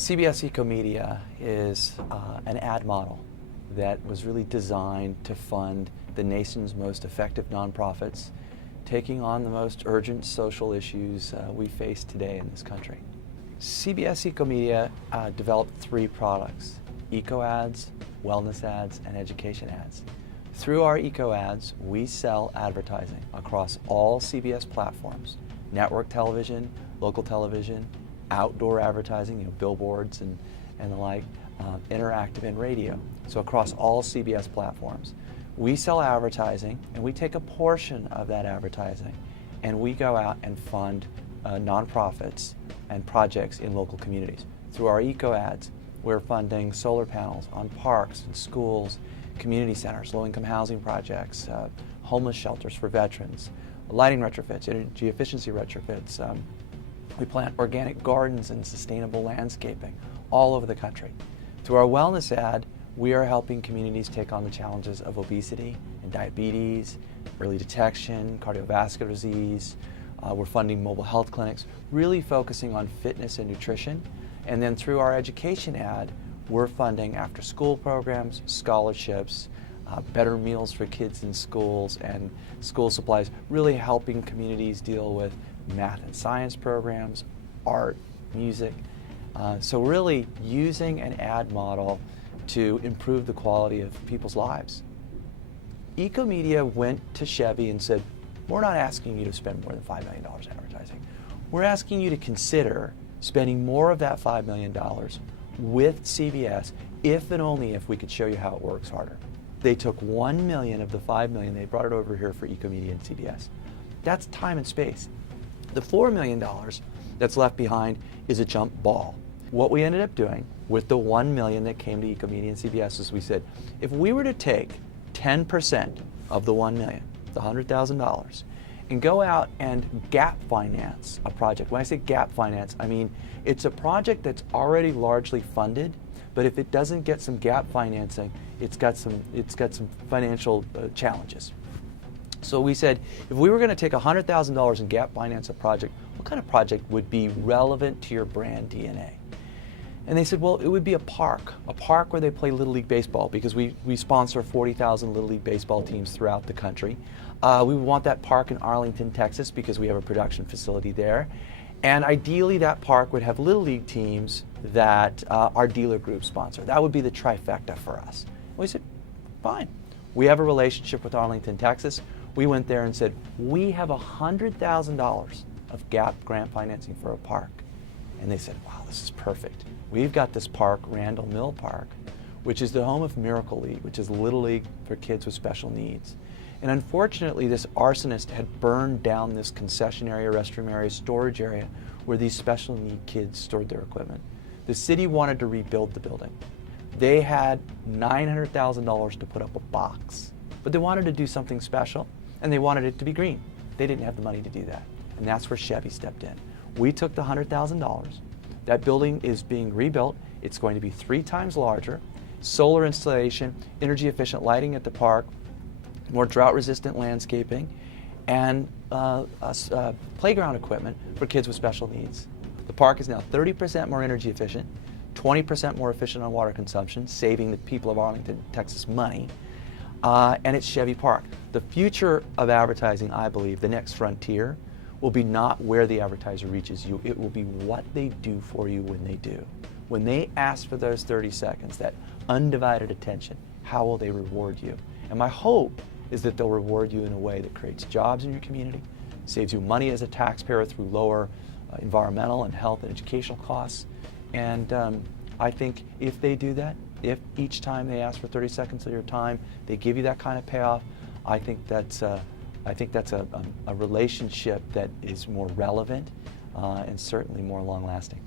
CBS EcoMedia is an ad model that was really designed to fund the nation's most effective nonprofits, taking on the most urgent social issues we face today in this country. CBS EcoMedia developed three products: eco ads, wellness ads, and education ads. Through our eco ads, we sell advertising across all CBS platforms: network television, local television, outdoor advertising, billboards and the like, interactive and radio. So across all CBS platforms, we sell advertising, and we take a portion of that advertising and we go out and fund nonprofits and projects in local communities. Through our eco ads, we're funding solar panels on parks and schools, community centers, low-income housing projects, homeless shelters for veterans, lighting retrofits, energy efficiency retrofits. We plant organic gardens and sustainable landscaping all over the country. Through our wellness ad, we are helping communities take on the challenges of obesity and diabetes, early detection, cardiovascular disease. We're funding mobile health clinics, really focusing on fitness and nutrition. And then through our education ad, we're funding after-school programs, scholarships, better meals for kids in schools, and school supplies, really helping communities deal with math and science programs, art, music. So really using an ad model to improve the quality of people's lives. EcoMedia went to Chevy and said, we're not asking you to spend more than $5 million in advertising. We're asking you to consider spending more of that $5 million with CBS if and only if we could show you how it works harder. They took $1 million of the $5 million, they brought it over here for EcoMedia and CBS. That's time and space. The $4 million that's left behind is a jump ball. What we ended up doing with the $1 million that came to EcoMedia and CBS is we said, if we were to take 10% of the $1 million, the $100,000, and go out and gap finance a project. When I say gap finance, I mean it's a project that's already largely funded, but if it doesn't get some gap financing, it's got some financial challenges. So we said, if we were going to take $100,000 and gap finance a project, what kind of project would be relevant to your brand DNA? And they said, well, it would be a park where they play Little League Baseball, because we sponsor 40,000 Little League Baseball teams throughout the country. We want that park in Arlington, Texas, because we have a production facility there. And ideally, that park would have Little League teams that our dealer group sponsor. That would be the trifecta for us. We said, fine. We have a relationship with Arlington, Texas. We went there and said, we have $100,000 of gap grant financing for a park. And they said, wow, this is perfect. We've got this park, Randall Mill Park, which is the home of Miracle League, which is Little League for kids with special needs. And unfortunately, this arsonist had burned down this concession area, restroom area, storage area where these special need kids stored their equipment. The city wanted to rebuild the building. They had $900,000 to put up a box, but they wanted to do something special, and they wanted it to be green. They didn't have the money to do that, and that's where Chevy stepped in. We took the $100,000. That building is being rebuilt. It's going to be 3 times larger. Solar installation, energy efficient lighting at the park, more drought-resistant landscaping, and playground equipment for kids with special needs. The park is now 30% more energy efficient, 20% more efficient on water consumption, saving the people of Arlington, Texas money, and it's Chevy Park. The future of advertising, I believe, the next frontier, will be not where the advertiser reaches you, it will be what they do for you when they do. When they ask for those 30 seconds, that undivided attention, how will they reward you? And my hope is that they'll reward you in a way that creates jobs in your community, saves you money as a taxpayer through lower environmental and health and educational costs. And I think if they do that, if each time they ask for 30 seconds of your time, they give you that kind of payoff, I think that's a relationship that is more relevant and certainly more long-lasting.